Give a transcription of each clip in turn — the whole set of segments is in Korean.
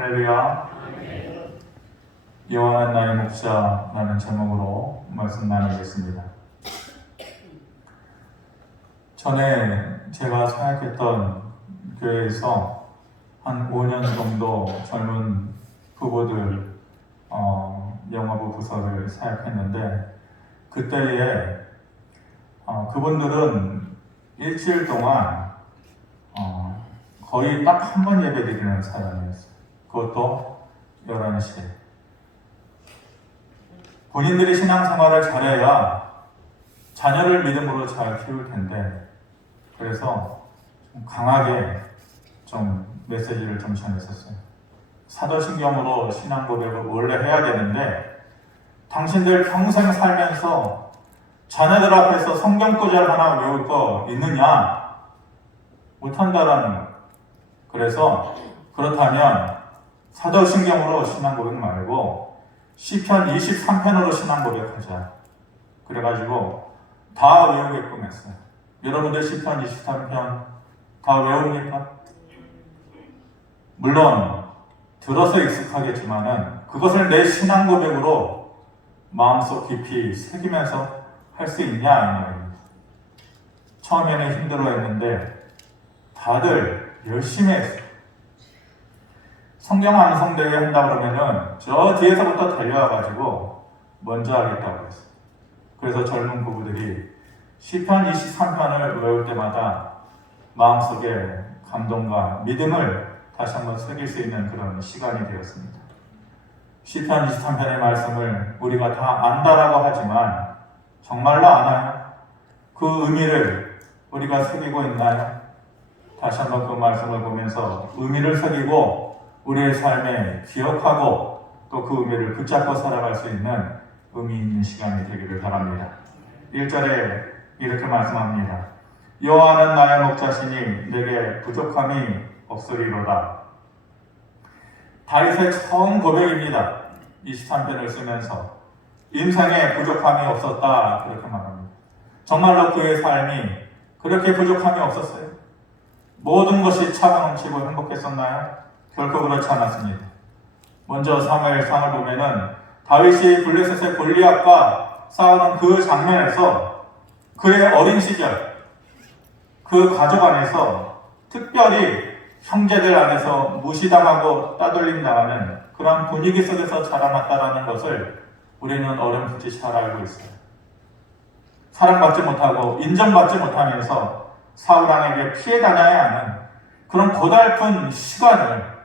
할렐루야. 여호와는 나의 목자라는 제목으로 말씀 나누겠습니다. 전에 제가 사역했던 교회에서 한 5년 정도 젊은 부부들 영어부 부서를 사역했는데, 그때에 그분들은 일주일 동안 거의 딱 한 번 예배 드리는 사람이었어요. 그것도 11시에. 본인들이 신앙생활을 잘해야 자녀를 믿음으로 잘 키울 텐데, 그래서 좀 강하게 좀 메시지를 좀 전했었어요. 사도신경으로 신앙 고백을 원래 해야 되는데, 당신들 평생 살면서 자녀들 앞에서 성경 구절 하나 외울 거 있느냐? 못한다라는 거예요. 그래서 그렇다면 사도신경으로 신앙 고백 말고 시편 23편으로 신앙 고백하자. 그래가지고 다 외우게끔 했어요. 여러분들 시편 23편 다 외웁니까? 물론 들어서 익숙하겠지만은 그것을 내 신앙 고백으로 마음속 깊이 새기면서 할 수 있냐 이 말입니다. 처음에는 힘들어했는데 다들 열심히 했어요. 성경 암송대회 한다 그러면은 저 뒤에서부터 달려와가지고 먼저 하겠다고 했어요. 그래서 젊은 부부들이 시편 23편을 외울 때마다 마음속에 감동과 믿음을 다시 한번 새길 수 있는 그런 시간이 되었습니다. 시편 23편의 말씀을 우리가 다 안다라고 하지만 정말로 아나요? 그 의미를 우리가 새기고 있나요? 다시 한번 그 말씀을 보면서 의미를 새기고 우리의 삶에 기억하고 또 그 의미를 붙잡고 살아갈 수 있는 의미 있는 시간이 되기를 바랍니다. 1절에 이렇게 말씀합니다. 여호와는 나의 목자시니 내게 부족함이 없으리로다. 다윗의 처음 고백입니다. 23편을 쓰면서 인생에 부족함이 없었다 그렇게 말합니다. 정말로 그의 삶이 그렇게 부족함이 없었어요? 모든 것이 차고 넘치고 행복했었나요? 결코 그렇지 않았습니다. 먼저 사무엘상을 보면은 다윗이 블레셋의 골리앗과 싸우는 그 장면에서 그의 어린 시절 그 가족 안에서 특별히 형제들 안에서 무시당하고 따돌림당하는 그런 분위기 속에서 자라났다는 것을 우리는 어렴풋이 잘 알고 있어요. 사랑받지 못하고 인정받지 못하면서 사울왕에게 피해 다녀야 하는 그런 고달픈 시간을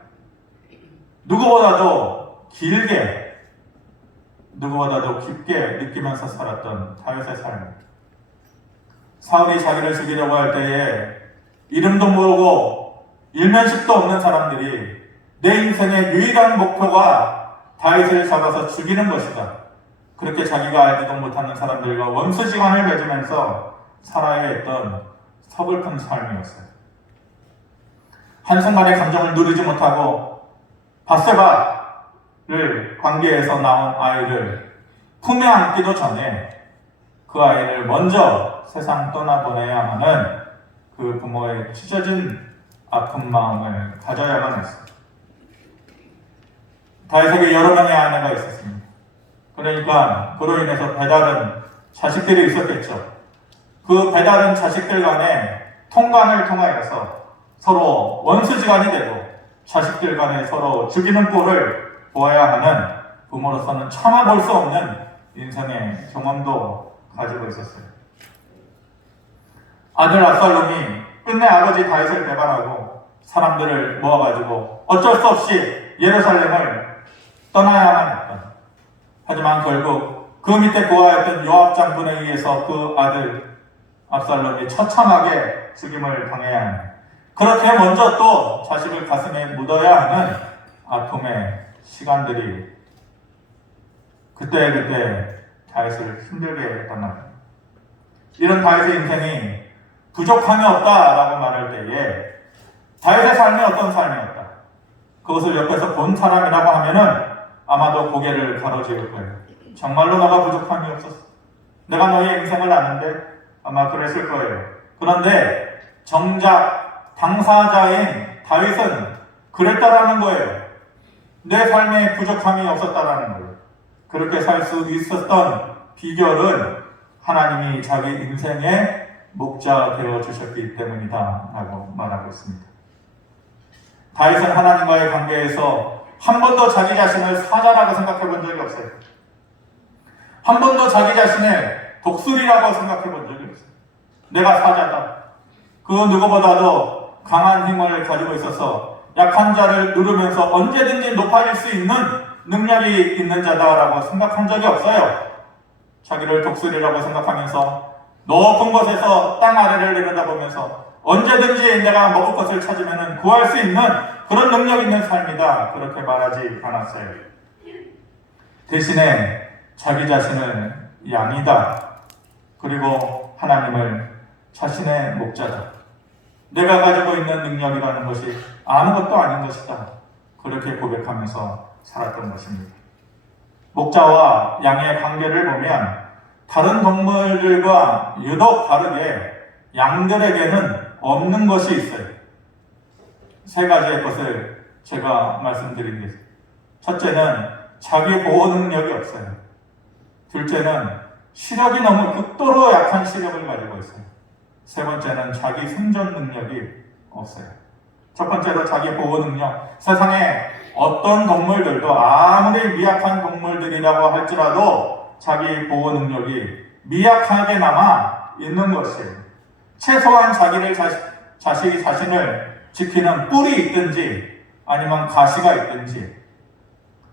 누구보다도 길게, 누구보다도 깊게 느끼면서 살았던 다윗의 삶. 사울이 자기를 죽이려고 할 때에 이름도 모르고 일면식도 없는 사람들이 내 인생의 유일한 목표가 다윗을 잡아서 죽이는 것이다. 그렇게 자기가 알지도 못하는 사람들과 원수지간을 맺으면서 살아야 했던 서글픈 삶이었어요. 한순간의 감정을 누리지 못하고 밧세바를 관계에서 나온 아이를 품에 안기도 전에 그 아이를 먼저 세상 떠나보내야 하는 그 부모의 찢어진 아픈 마음을 가져야만 했어요. 다윗에게 여러 명의 아내가 있었습니다. 그러니까 그로 인해서 배다른 자식들이 있었겠죠. 그 배다른 자식들 간의 통관을 통하여서 서로 원수지간이 되고 자식들 간에 서로 죽이는 꼴을 보아야 하는 부모로서는 참아볼 수 없는 인생의 경험도 가지고 있었어요. 아들 압살롬이 끝내 아버지 다윗을 배반하고 사람들을 모아가지고 어쩔 수 없이 예루살렘을 떠나야만 했다. 하지만 결국 그 밑에 고아였던 요압 장군에 의해서 그 아들 압살롬이 처참하게 죽임을 당해야 하는, 그렇게 먼저 또 자식을 가슴에 묻어야 하는 아픔의 시간들이 그때 다윗을 힘들게 했단 말이에요. 이런 다윗의 인생이 부족함이 없다라고 말할 때에 다윗의 삶이 어떤 삶이었다, 그것을 옆에서 본 사람이라고 하면은 아마도 고개를 가로지을 거예요. 정말로 너가 부족함이 없었어? 내가 너의 인생을 아는데 아마 그랬을 거예요. 그런데 정작 당사자인 다윗은 그랬다라는 거예요. 내 삶에 부족함이 없었다라는 거예요. 그렇게 살 수 있었던 비결은 하나님이 자기 인생의 목자 되어 주셨기 때문이다 라고 말하고 있습니다. 다윗은 하나님과의 관계에서 한 번도 자기 자신을 사자라고 생각해 본 적이 없어요. 한 번도 자기 자신을 독수리라고 생각해 본 적이 없어요. 내가 사자다. 그 누구보다도 강한 힘을 가지고 있어서 약한 자를 누르면서 언제든지 높아질 수 있는 능력이 있는 자다라고 생각한 적이 없어요. 자기를 독수리라고 생각하면서 높은 곳에서 땅 아래를 내려다보면서 언제든지 내가 먹을 것을 찾으면 구할 수 있는 그런 능력 있는 삶이다. 그렇게 말하지 않았어요. 대신에 자기 자신을 양이다. 그리고 하나님을 자신의 목자다. 내가 가지고 있는 능력이라는 것이 아무것도 아닌 것이다. 그렇게 고백하면서 살았던 것입니다. 목자와 양의 관계를 보면 다른 동물들과 유독 다르게 양들에게는 없는 것이 있어요. 세 가지의 것을 제가 말씀드리겠습니다. 첫째는 자기 보호 능력이 없어요. 둘째는 시력이 너무 극도로 약한 시력을 가지고 있어요. 세 번째는 자기 생존 능력이 없어요. 첫 번째로 자기 보호 능력. 세상에 어떤 동물들도 아무리 미약한 동물들이라고 할지라도 자기 보호 능력이 미약하게나마 있는 것이에요. 최소한 자신을 지키는 뿔이 있든지 아니면 가시가 있든지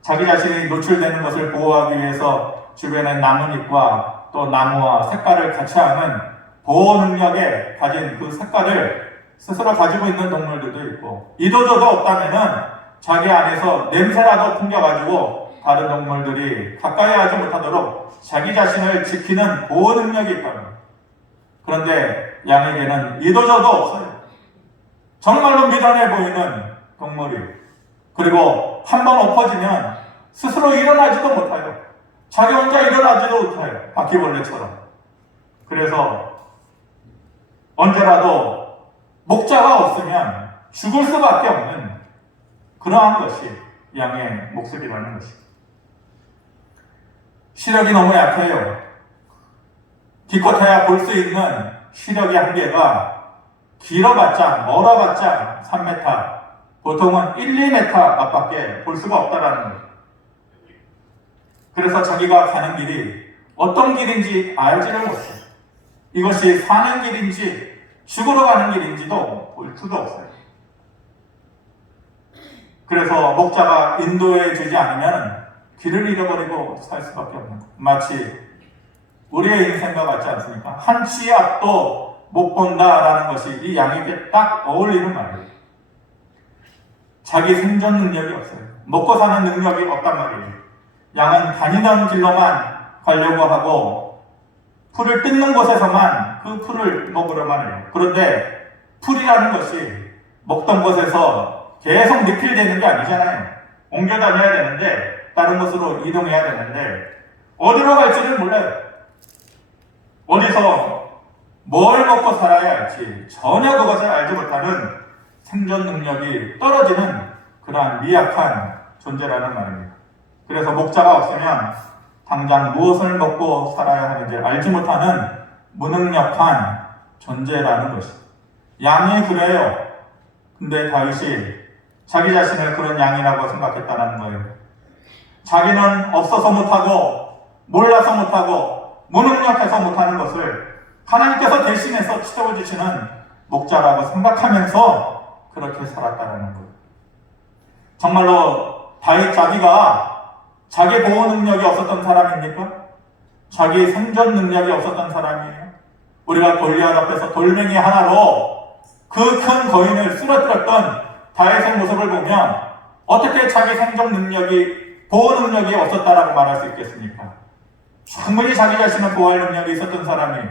자기 자신이 노출되는 것을 보호하기 위해서 주변의 나뭇잎과 또 나무와 색깔을 같이 하는 보호 능력에 가진 그 색깔을 스스로 가지고 있는 동물들도 있고 이도저도 없다면은 자기 안에서 냄새라도 풍겨가지고 다른 동물들이 가까이 하지 못하도록 자기 자신을 지키는 보호 능력이 있다는. 그런데 양에게는 이도저도 없어요. 정말로 미련해 보이는 동물이. 그리고 한번 엎어지면 스스로 일어나지도 못해요. 자기 혼자 일어나지도 못해요. 바퀴벌레처럼. 그래서 언제라도 목자가 없으면 죽을 수밖에 없는 그러한 것이 양의 모습이라는 것입니다. 시력이 너무 약해요. 기껏해야 볼 수 있는 시력의 한계가 길어봤자 멀어봤자 3m, 보통은 1, 2m 앞밖에 볼 수가 없다라는 거예요. 그래서 자기가 가는 길이 어떤 길인지 알지를 못해요. 이것이 사는 길인지 죽으러 가는 길인지도 볼 수도 없어요. 그래서 목자가 인도해 주지 않으면 길을 잃어버리고 살 수밖에 없는 거예요. 마치 우리의 인생과 같지 않습니까? 한 치 앞도 못 본다라는 것이 이 양에게 딱 어울리는 말이에요. 자기 생존 능력이 없어요. 먹고 사는 능력이 없단 말이에요. 양은 다니던 길로만 가려고 하고 풀을 뜯는 곳에서만 그 풀을 먹으려만 해요. 그런데 풀이라는 것이 먹던 곳에서 계속 리필되는 게 아니잖아요. 옮겨 다녀야 되는데 다른 곳으로 이동해야 되는데 어디로 갈지를 몰라요. 어디서 뭘 먹고 살아야 할지 전혀 그것을 알지 못하는 생존 능력이 떨어지는 그러한 미약한 존재라는 말입니다. 그래서 목자가 없으면 당장 무엇을 먹고 살아야 하는지 알지 못하는 무능력한 존재라는 것입니다. 양이 그래요. 근데 다윗이 자기 자신을 그런 양이라고 생각했다는 거예요. 자기는 없어서 못하고 몰라서 못하고 무능력해서 못하는 것을 하나님께서 대신해서 채워주시는 목자라고 생각하면서 그렇게 살았다는 거예요. 정말로 다윗 자기가 자기 보호 능력이 없었던 사람입니까? 자기 생존 능력이 없었던 사람이에요. 우리가 골리앗 앞에서 돌멩이 하나로 그 큰 거인을 쓰러뜨렸던 다윗의 모습을 보면 어떻게 자기 생존 능력이 보호 능력이 없었다라고 말할 수 있겠습니까? 충분히 자기 자신을 보호할 능력이 있었던 사람이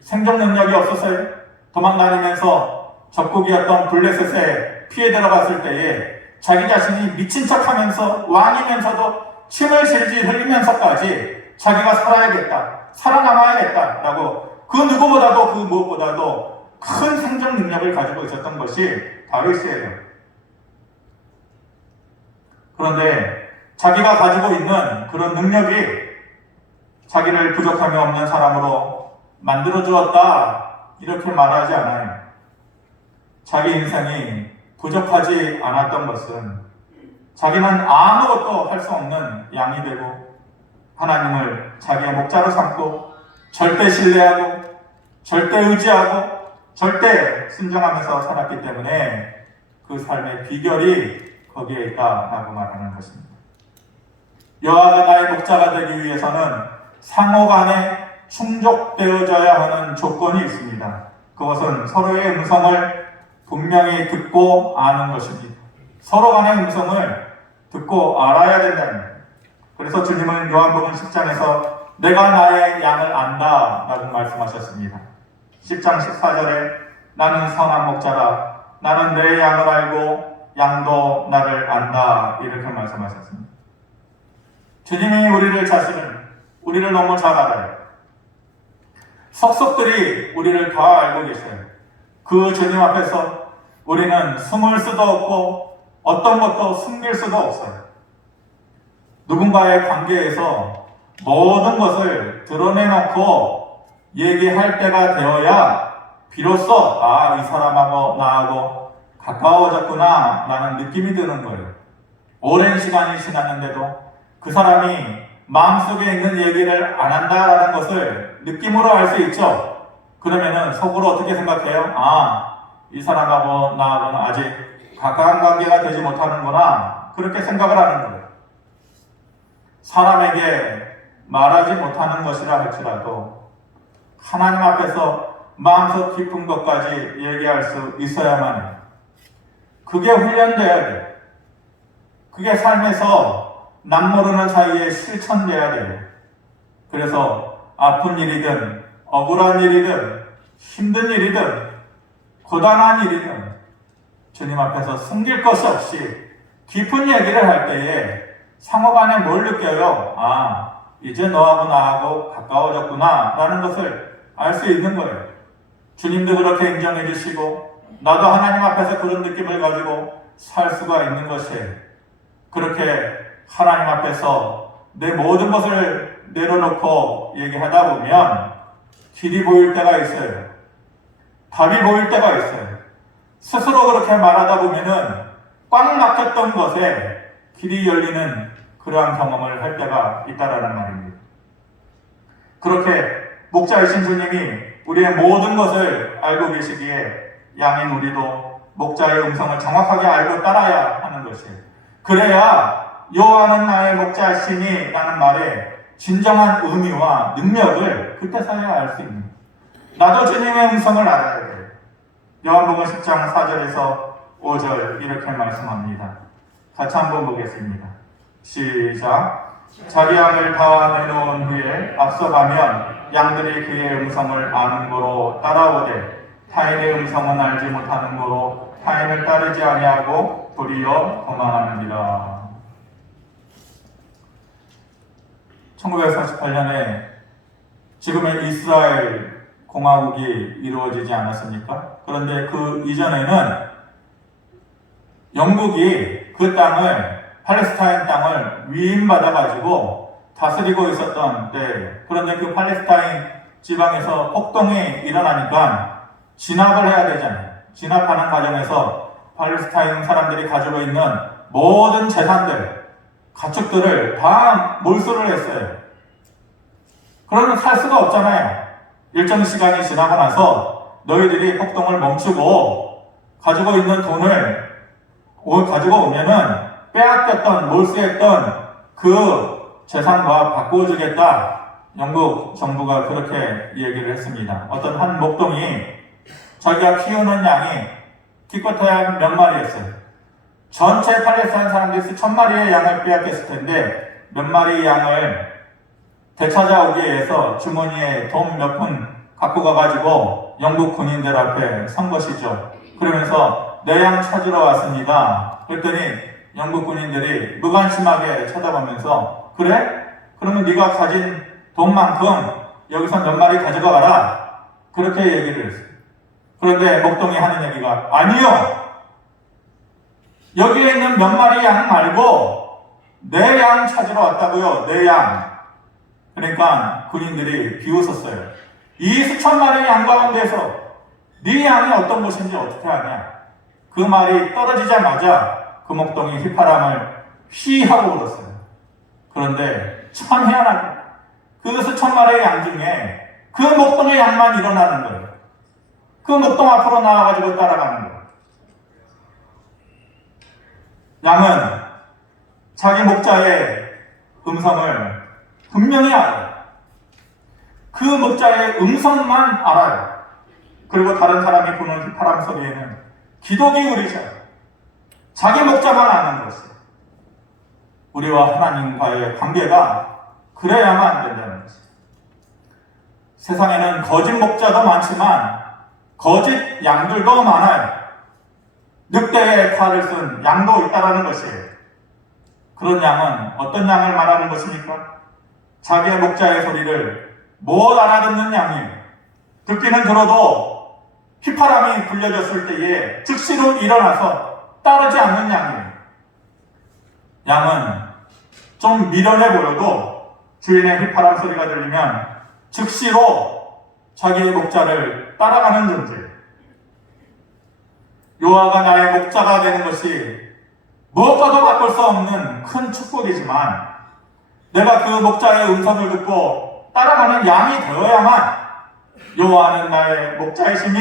생존 능력이 없었어요. 도망다니면서 적국이었던 블레셋에 피해 들어갔을 때에 자기 자신이 미친 척하면서 왕이면서도 침을 질질 흘리면서까지 자기가 살아야겠다, 살아남아야겠다라고 그 누구보다도 그 무엇보다도 큰 생존 능력을 가지고 있었던 것이 다윗이에요. 그런데 자기가 가지고 있는 그런 능력이 자기를 부족함이 없는 사람으로 만들어 주었다 이렇게 말하지 않아요. 자기 인생이 부족하지 않았던 것은 자기는 아무것도 할 수 없는 양이 되고 하나님을 자기의 목자로 삼고 절대 신뢰하고 절대 의지하고 절대 순종하면서 살았기 때문에 그 삶의 비결이 거기에 있다라고 말하는 것입니다. 여호와가 나의 목자가 되기 위해서는 상호간에 충족되어져야 하는 조건이 있습니다. 그것은 서로의 음성을 분명히 듣고 아는 것입니다. 서로 간의 음성을 듣고 알아야 된다는 거예요. 그래서 주님은 요한복음 10장에서 내가 나의 양을 안다 라고 말씀하셨습니다. 10장 14절에 나는 선한 목자라 나는 내 양을 알고 양도 나를 안다 이렇게 말씀하셨습니다. 주님이 우리를 너무 잘 알아요. 속속들이 우리를 다 알고 계셔요. 그 주님 앞에서 우리는 숨을 수도 없고 어떤 것도 숨길 수도 없어요. 누군가의 관계에서 모든 것을 드러내놓고 얘기할 때가 되어야 비로소 이 사람하고 나하고 가까워졌구나 라는 느낌이 드는 거예요. 오랜 시간이 지났는데도 그 사람이 마음속에 있는 얘기를 안 한다라는 것을 느낌으로 알 수 있죠. 그러면은 속으로 어떻게 생각해요? 이 사람하고 나하고는 아직 가까운 관계가 되지 못하는구나 그렇게 생각을 하는 거예요. 사람에게 말하지 못하는 것이라 할지라도 하나님 앞에서 마음속 깊은 것까지 얘기할 수 있어야만 해요. 그게 훈련돼야 돼요. 그게 삶에서 남모르는 사이에 실천돼야 돼요. 그래서 아픈 일이든 억울한 일이든 힘든 일이든 고단한 일이든 주님 앞에서 숨길 것이 없이 깊은 얘기를 할 때에 상호간에 뭘 느껴요? 이제 너하고 나하고 가까워졌구나 라는 것을 알 수 있는 거예요. 주님도 그렇게 인정해 주시고 나도 하나님 앞에서 그런 느낌을 가지고 살 수가 있는 것이에요. 그렇게 하나님 앞에서 내 모든 것을 내려놓고 얘기하다 보면 길이 보일 때가 있어요. 답이 보일 때가 있어요. 스스로 그렇게 말하다 보면은 꽉 막혔던 것에 길이 열리는 그러한 경험을 할 때가 있다라는 말입니다. 그렇게 목자이신 주님이 우리의 모든 것을 알고 계시기에 양인 우리도 목자의 음성을 정확하게 알고 따라야 하는 것이에요. 그래야 여호와는 나의 목자시니 라는 말에 진정한 의미와 능력을 그때서야 알 수 있는 거예요. 나도 주님의 음성을 알아야 돼요. 요한복음 10장 4절에서 5절 이렇게 말씀합니다. 같이 한번 보겠습니다. 시작. 자기 양을 다 내놓은 후에 앞서가면 양들이 그의 음성을 아는 거로 따라오되 타인의 음성은 알지 못하는 거로 타인을 따르지 아니하고 도리어 도망하느니라. 1948년에 지금의 이스라엘 공화국이 이루어지지 않았습니까? 그런데 그 이전에는 영국이 그 땅을 팔레스타인 땅을 위임받아가지고 다스리고 있었던 때예요. 그런데 그 팔레스타인 지방에서 폭동이 일어나니까 진압을 해야 되잖아요. 진압하는 과정에서 팔레스타인 사람들이 가지고 있는 모든 재산들, 가축들을 다 몰수를 했어요. 그러면 살 수가 없잖아요. 일정 시간이 지나고 나서 너희들이 폭동을 멈추고 가지고 있는 돈을 가지고 오면은 빼앗겼던, 몰수했던 그 재산과 바꾸어주겠다. 영국 정부가 그렇게 얘기를 했습니다. 어떤 한 목동이 자기가 키우는 양이 기껏해야 몇 마리였어요. 전체 팔레스타인 사람들이 1000마리의 양을 빼앗겼을 텐데 몇 마리 양을 되찾아오기 위해서 주머니에 돈 몇 푼 갖고 가가지고 영국 군인들 앞에 선 것이죠. 그러면서 내 양 찾으러 왔습니다. 그랬더니 영국 군인들이 무관심하게 쳐다보면서 그래? 그러면 네가 가진 돈만큼 여기서 몇 마리 가져가 가라. 그렇게 얘기를 했어요. 그런데 목동이 하는 얘기가 아니요. 여기에 있는 몇 마리 양 말고 내 양 찾으러 왔다고요. 내 양. 그러니까 군인들이 비웃었어요. 이 수천 마리의 양 가운데서 네 양이 어떤 것인지 어떻게 아냐. 그 말이 떨어지자마자 그 목동이 휘파람을 휘 하고 불었어요. 그런데 참 희한하게 그 수천 마리의 양 중에 그 목동의 양만 일어나는 거예요. 그 목동 앞으로 나와가지고 따라가는 거예요. 양은 자기 목자의 음성을 분명히 알아요. 그 목자의 음성만 알아요. 그리고 다른 사람이 부는 휘파람 소리에는 귀도 기울이셔요. 자기 목자만 아는 것이에요. 우리와 하나님과의 관계가 그래야만 된다는 것이에요. 세상에는 거짓 목자도 많지만 거짓 양들도 많아요. 늑대의 칼을 쓴 양도 있다라는 것이에요. 그런 양은 어떤 양을 말하는 것입니까? 자기의 목자의 소리를 못 알아듣는 양이에요. 듣기는 들어도 휘파람이 불려졌을 때에 즉시로 일어나서 따르지 않는 양이에요. 양은 좀 미련해 보여도 주인의 휘파람 소리가 들리면 즉시로 자기의 목자를 따라가는 존재예요. 여호와가 나의 목자가 되는 것이 무엇과도 바꿀 수 없는 큰 축복이지만 내가 그 목자의 음성을 듣고 따라가는 양이 되어야만 여호와는 나의 목자이시니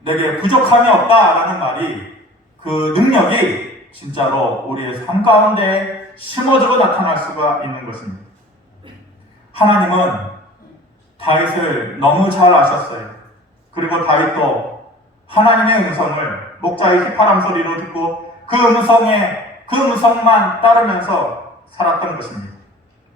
내게 부족함이 없다라는 말이 그 능력이 진짜로 우리의 삶 가운데 심어지고 나타날 수가 있는 것입니다. 하나님은 다윗을 너무 잘 아셨어요. 그리고 다윗도 하나님의 음성을 목자의 휘파람 소리로 듣고 그 음성만 따르면서 살았던 것입니다.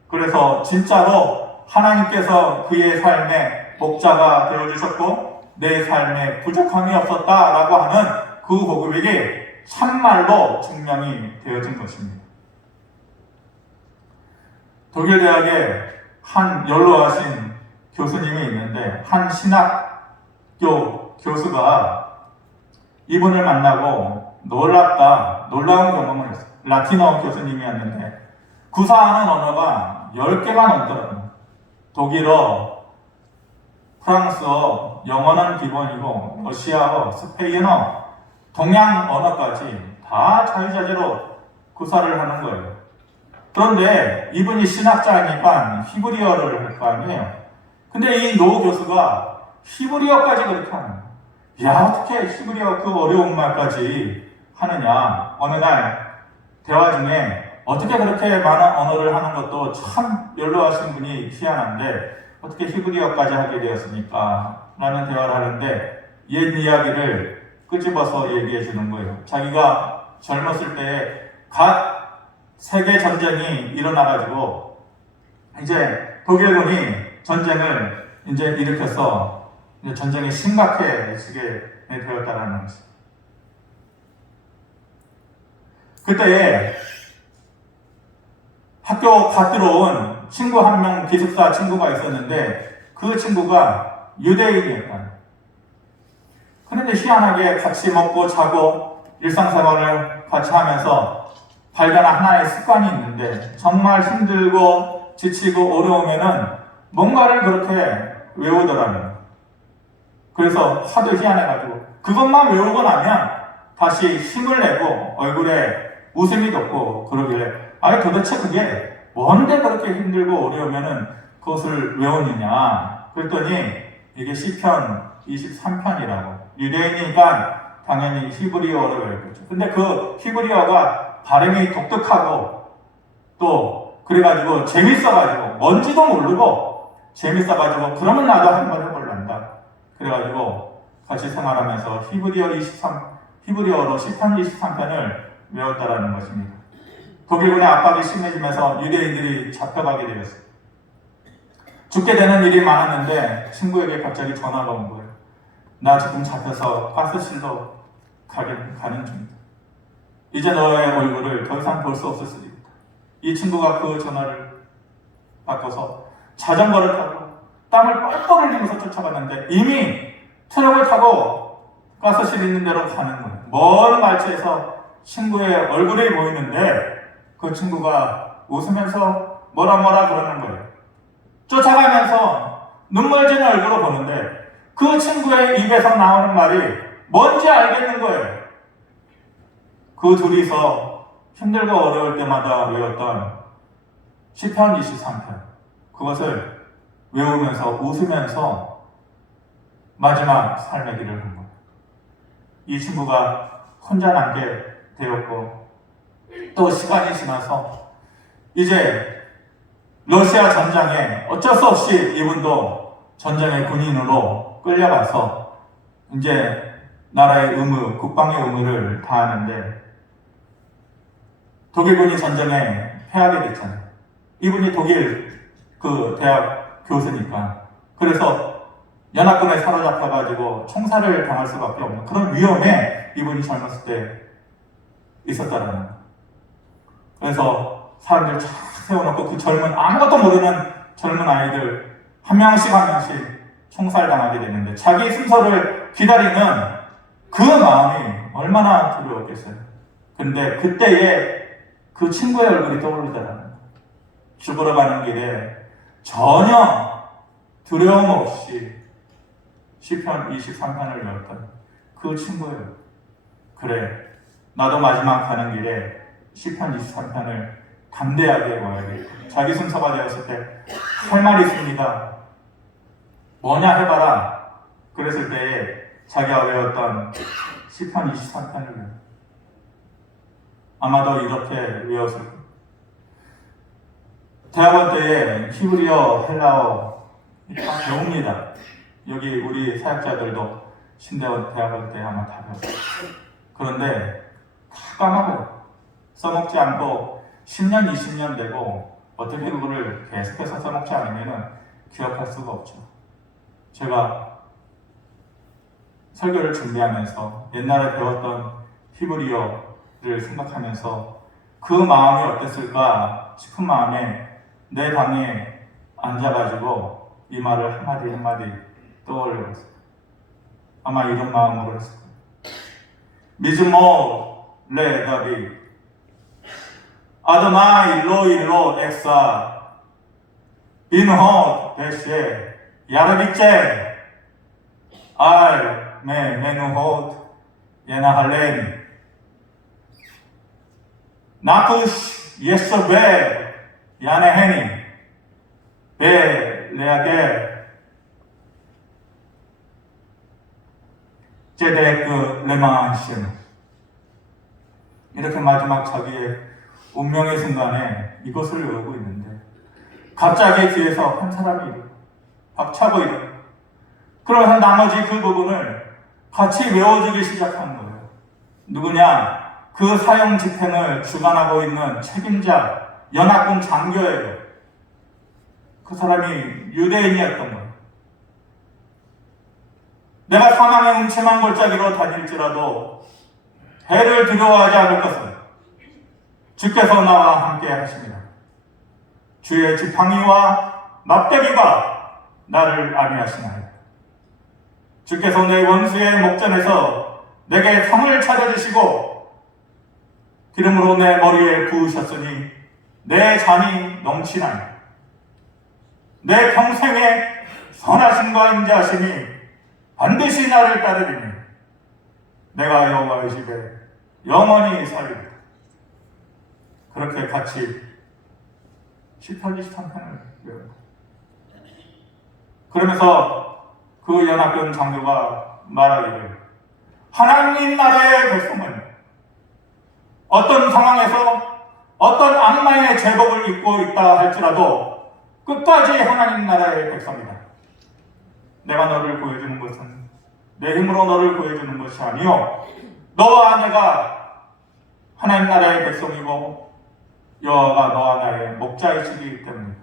그래서 진짜로 하나님께서 그의 삶의 목자가 되어주셨고 내 삶에 부족함이 없었다라고 하는 그 고백이 참말로 증명이 되어진 것입니다. 독일 대학에 한 연로하신 교수님이 있는데 한 신학교 교수가 이분을 만나고 놀라운 경험을 했어요. 라틴어 교수님이었는데 구사하는 언어가 10개가 넘더라고요. 독일어, 프랑스어, 영어는 기본이고 러시아어, 스페인어, 동양 언어까지 다 자유자재로 구사를 하는 거예요. 그런데 이분이 신학자니까 히브리어를 할 거 아니에요. 근데 이 노 교수가 히브리어까지 그렇게 하는 거예요. 야, 어떻게 히브리어 그 어려운 말까지 하느냐. 어느 날 대화 중에 어떻게 그렇게 많은 언어를 하는 것도 참 연로하신 분이 희한한데 어떻게 히브리어까지 하게 되었습니까? 라는 대화를 하는데 옛 이야기를 끄집어서 얘기해 주는 거예요. 자기가 젊었을 때 갓 세계 전쟁이 일어나가지고 이제 독일군이 전쟁을 이제 일으켜서 이제 전쟁이 심각해지게 되었다라는 것입니다. 그때 학교 갓 들어온 친구 한 명, 기숙사 친구가 있었는데 그 친구가 유대인이었다. 그런데 희한하게 같이 먹고 자고 일상생활을 같이 하면서 발견한 하나의 습관이 있는데 정말 힘들고 지치고 어려우면은 뭔가를 그렇게 외우더라고요. 그래서 하도 희한해가지고 그것만 외우고 나면 다시 힘을 내고 얼굴에 웃음이 돋고 그러길래 아니 도대체 그게 뭔데 그렇게 힘들고 어려우면은 그것을 외우느냐 그랬더니 이게 시편 23편이라고 유대인이니까 당연히 히브리어를 외웠겠죠. 근데 그 히브리어가 발음이 독특하고 또 그래가지고 재밌어가지고 뭔지도 모르고 재밌어가지고 그러면 나도 한번 해볼란다. 그래가지고 같이 생활하면서 히브리어로 시편 23편을 외웠다라는 것입니다. 독일군의 압박이 심해지면서 유대인들이 잡혀가게 되었어요. 죽게 되는 일이 많았는데 친구에게 갑자기 전화가 온 거예요. 나 지금 잡혀서 가스실로 가는 중이다. 이제 너의 얼굴을 더 이상 볼 수 없었으리다. 이 친구가 그 전화를 바꿔서 자전거를 타고 땀을 뻘뻘 흘리면서 쫓아갔는데 이미 트럭을 타고 가스실 있는 데로 가는 거예요. 먼 발치에서 친구의 얼굴이 보이는데 그 친구가 웃으면서 뭐라 그러는 거예요. 쫓아가면서 눈물 지는 얼굴로 보는데 그 친구의 입에서 나오는 말이 뭔지 알겠는 거예요. 그 둘이서 힘들고 어려울 때마다 외웠던 시편 23편, 그것을 외우면서 웃으면서 마지막 삶의 길을 한 거예요. 이 친구가 혼자 남게 되었고, 또 시간이 지나서 이제 러시아 전장에 어쩔 수 없이 이분도 전장의 군인으로 끌려가서 이제 나라의 의무, 국방의 의무를 다하는데 독일군이 전쟁에 패하게 됐잖아요. 이분이 독일 그 대학 교수니까. 그래서 연합군에 사로잡혀가지고 총살을 당할 수밖에 없는 그런 위험에 이분이 젊었을 때 있었다는 거예요. 그래서 사람들 쫙 세워놓고 그 젊은, 아무것도 모르는 젊은 아이들 한 명씩 총살당하게 됐는데 자기 순서를 기다리는 그 마음이 얼마나 두려웠겠어요. 근데 그때에 그 친구의 얼굴이 떠오르더라는 거예요. 죽으러 가는 길에 전혀 두려움 없이 시편 23편을 외웠던 그 친구예요. 그래, 나도 마지막 가는 길에 시편 23편을 담대하게 외워야겠다. 자기 순서가 되었을 때 할 말이 있습니다. 뭐냐 해봐라. 그랬을 때에 자기가 외웠던 시편 23편을 아마도 이렇게 외웠을 거예요. 대학원 때에 히브리어, 헬라어 다 배웁니다. 여기 우리 사역자들도 신대원 대학원 때 아마 다 배웠어요. 그런데 다 까먹어요. 써먹지 않고 10년, 20년 되고 어떻게 그거를 계속해서 써먹지 않으면 기억할 수가 없죠. 제가 설교를 준비하면서 옛날에 배웠던 히브리어를 생각하면서 그 마음이 어땠을까 싶은 마음에 내 방에 앉아가지고 이 말을 한마디 한마디 떠올려봤어요. 아마 이런 마음으로 했을 거예요. 미즈모 레 다비 아도나이 일로 엑사 빈호 데시에 야르비체 알 메누호 예나할렌 나쿠시 예서베 야네헤니 베 레아게 제데크 레만신. 이렇게 마지막 자기의 운명의 순간에 이것을 외우고 있는데 갑자기 뒤에서 한 사람이 박차고 이래요. 그러면서 나머지 그 부분을 같이 외워주기 시작하는 거예요. 누구냐? 그 사형 집행을 주관하고 있는 책임자 연합군 장교예요. 그 사람이 유대인이었던 거예요. 내가 사망의 음침한 골짜기로 다닐지라도 해를 두려워하지 않을 것은 주께서 나와 함께 하십니다. 주의 지팡이와 막대기가 나를 안위하시나이다. 주께서 내 원수의 목전에서 내게 상을 차려주시고 기름으로 내 머리에 부으셨으니 내 잔이 넘치나이다. 내 평생의 선하심과 인자하심이 반드시 나를 따르리니 내가 여호와의 집에 영원히 살리리다. 그렇게 같이 시편 23편을 외웁니다. 그러면서 그 연합군 장교가 말하기를 하나님 나라의 백성은 어떤 상황에서 어떤 악마의 제복을 입고 있다 할지라도 끝까지 하나님 나라의 백성이다. 내가 너를 구해주는 것은 내 힘으로 너를 구해주는 것이 아니요 너와 내가 하나님 나라의 백성이고 여호와가 너와 나의 목자이시기 때문이다.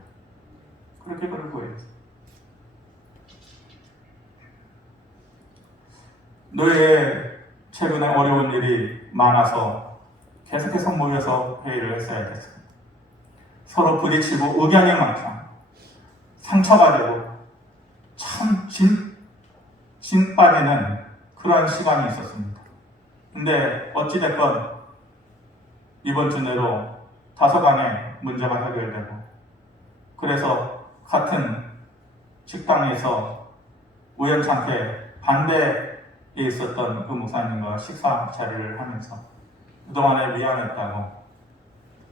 그렇게 그를 구해줬어요. 너의 최근에 어려운 일이 많아서 계속해서 모여서 회의를 했어야겠습니다. 서로 부딪히고 의견이 많잖아. 상처가 되고 참 진 빠지는 그런 시간이 있었습니다. 근데 어찌됐건 이번 주 내로 다소간에 문제가 해결되고, 그래서 같은 식당에서 우연찮게 반대에 있었던 그 목사님과 식사 자리를 하면서 그동안에 미안했다고,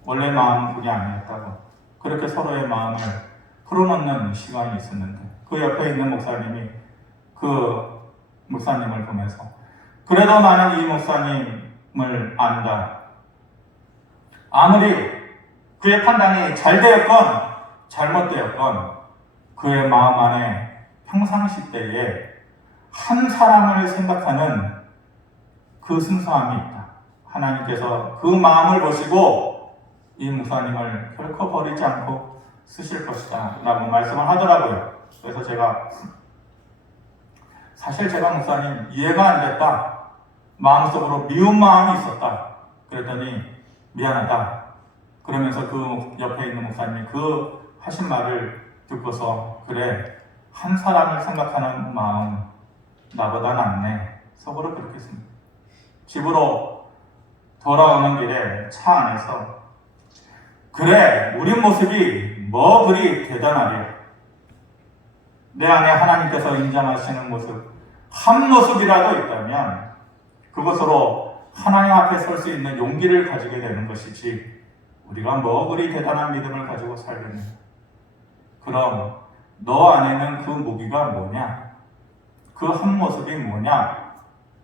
원래 마음은 그게 아니었다고, 그렇게 서로의 마음을 풀어놓는 시간이 있었는데, 그 옆에 있는 목사님이 그 목사님을 보면서, 그래도 나는 이 목사님을 안다. 아무리 그의 판단이 잘 되었건 잘못되었건 그의 마음 안에 평상시 때에 한 사람을 생각하는 그 순수함이 있다. 하나님께서 그 마음을 보시고 이 목사님을 결코 버리지 않고 쓰실 것이다 라고 말씀을 하더라고요. 그래서 사실 제가 목사님 이해가 안 됐다, 마음속으로 미운 마음이 있었다 그랬더니 미안하다 그러면서 그 옆에 있는 목사님이 그 하신 말을 듣고서, 그래, 한 사람을 생각하는 마음 나보다 낫네, 속으로 그렇게 했습니다. 집으로 돌아오는 길에 차 안에서, 그래, 우리 모습이 뭐 그리 대단하려, 내 안에 하나님께서 인정하시는 모습 한 모습이라도 있다면 그것으로 하나님 앞에 설 수 있는 용기를 가지게 되는 것이지, 우리가 뭐 그리 대단한 믿음을 가지고 살겠느냐. 그럼 너 안에는 그 무기가 뭐냐? 그 한 모습이 뭐냐?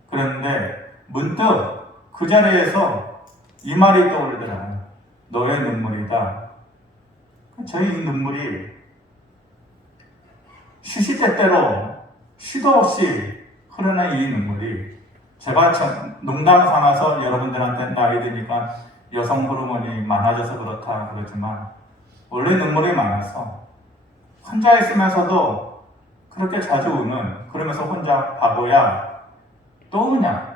그랬는데 문득 그 자리에서 이 말이 떠오르더라. 너의 눈물이다. 저희 눈물이 시시때때로 시도 없이 흐르는 이 눈물이, 제가 농담 삼아서 여러분들한테 나이 드니까 여성 호르몬이 많아져서 그렇다 그러지만, 원래 눈물이 많아서 혼자 있으면서도 그렇게 자주 우는, 그러면서 혼자 바보야 또 우냐,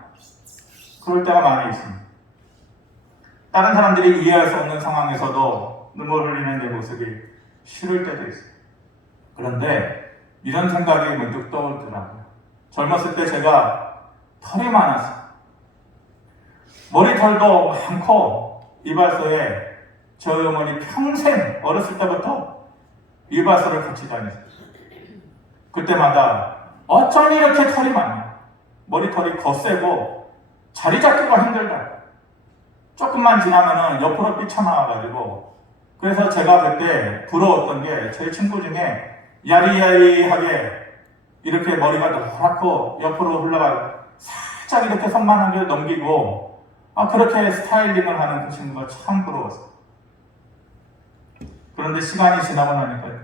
그럴 때가 많이 있습니다. 다른 사람들이 이해할 수 없는 상황에서도 눈물 흘리는 내 모습이 싫을 때도 있어요. 그런데 이런 생각이 문득 떠오르더라고요. 젊었을 때 제가 털이 많았어요. 머리털도 많고, 이발소에 저희 어머니 평생 어렸을 때부터 이발소를 같이 다녔어요. 그때마다 어쩜 이렇게 털이 많냐, 머리털이 거세고 자리 잡기가 힘들다, 조금만 지나면은 옆으로 삐쳐나와가지고. 그래서 제가 그때 부러웠던 게, 제 친구 중에 야리야리하게 이렇게 머리가 노랗고 옆으로 흘러가 살짝 이렇게 손만 한 개 넘기고, 그렇게 스타일링을 하는 그 친구가 참 부러웠어요. 그런데 시간이 지나고 나니까요,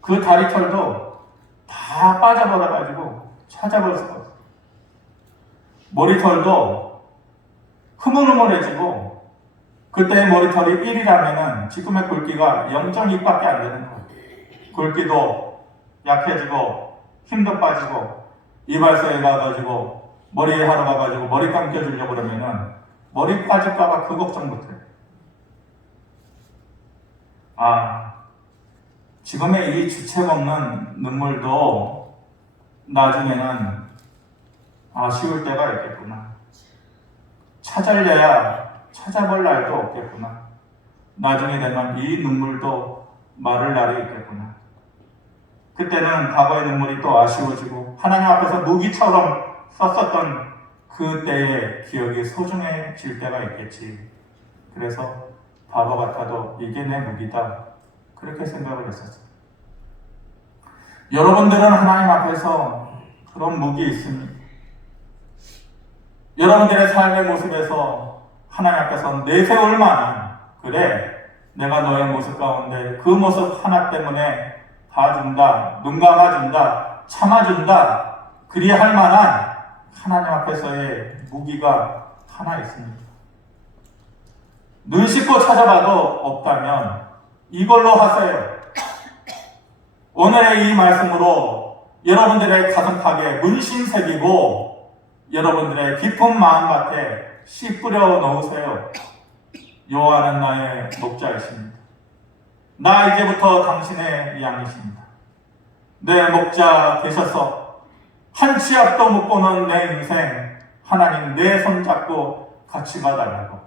그 다리털도 다 빠져버려가지고 찾아볼 수가 없어요. 머리털도 흐물흐물해지고, 그때의 머리털이 1이라면은 지금의 굵기가 0.2밖에 안 되는 거예요. 굵기도 약해지고 힘도 빠지고, 이발소에 가가지고 머리 하러 가가지고 머리 감겨주려고 그러면은 머리 빠질까봐 그 걱정부터 해요. 지금의 이 주책 없는 눈물도 나중에는 아쉬울 때가 있겠구나. 찾으려야 찾아볼 날도 없겠구나. 나중에 되면 이 눈물도 마를 날이 있겠구나. 그때는 과거의 눈물이 또 아쉬워지고 하나님 앞에서 무기처럼 썼었던 그때의 기억이 소중해질 때가 있겠지. 그래서 바보 같아도 이게 내 무기다, 그렇게 생각을 했었어요. 여러분들은 하나님 앞에서 그런 무기 있습니까? 여러분들의 삶의 모습에서 하나님 앞에서 내세울 만한, 그래, 내가 너의 모습 가운데 그 모습 하나 때문에 봐준다, 눈 감아준다, 참아준다, 그리할 만한 하나님 앞에서의 무기가 하나 있습니다. 눈 씻고 찾아봐도 없다면 이걸로 하세요. 오늘의 이 말씀으로 여러분들의 가슴팍에 문신 새기고 여러분들의 깊은 마음밭에 씨 뿌려 놓으세요. 여호와는 나의 목자이십니다. 나 이제부터 당신의 양이십니다. 내 목자 되셔서 한 치 앞도 못 보는 내 인생, 하나님 내 손 잡고 같이 가달라고.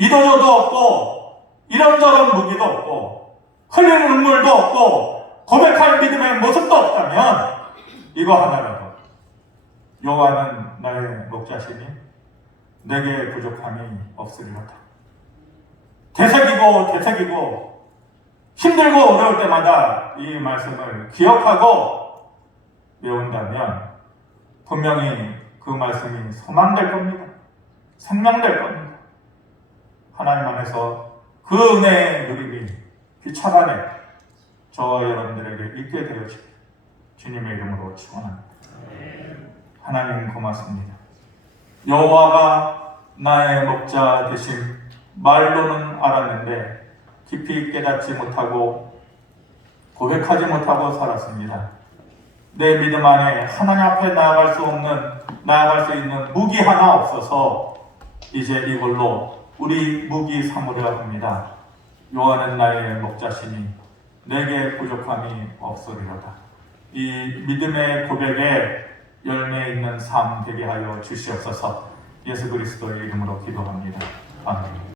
이도저도 없고 이런저런 무기도 없고 흘리는 눈물도 없고 고백할 믿음의 모습도 없다면 이거 하나라도 여호와는 나의 목자시니 내게 부족함이 없으리로다. 되새기고 힘들고 어려울 때마다 이 말씀을 기억하고 외운다면 분명히 그 말씀이 소망될 겁니다. 생명될 겁니다. 하나님 안에서 그 은혜의 누림이 비차간에 저와 여러분들에게 있게 되어지길 주님의 이름으로 축원합니다. 하나님 고맙습니다. 여호와가 나의 목자 되심 말로는 알았는데 깊이 깨닫지 못하고 고백하지 못하고 살았습니다. 내 믿음 안에 하나님 앞에 나아갈 수 있는 무기 하나 없어서 이제 이걸로 우리 무기 삼으려 합니다. 여호와는 나의 목자시니 내게 부족함이 없으리로다. 이 믿음의 고백에 열매 있는 삶 되게 하여 주시옵소서. 예수 그리스도의 이름으로 기도합니다. 아멘.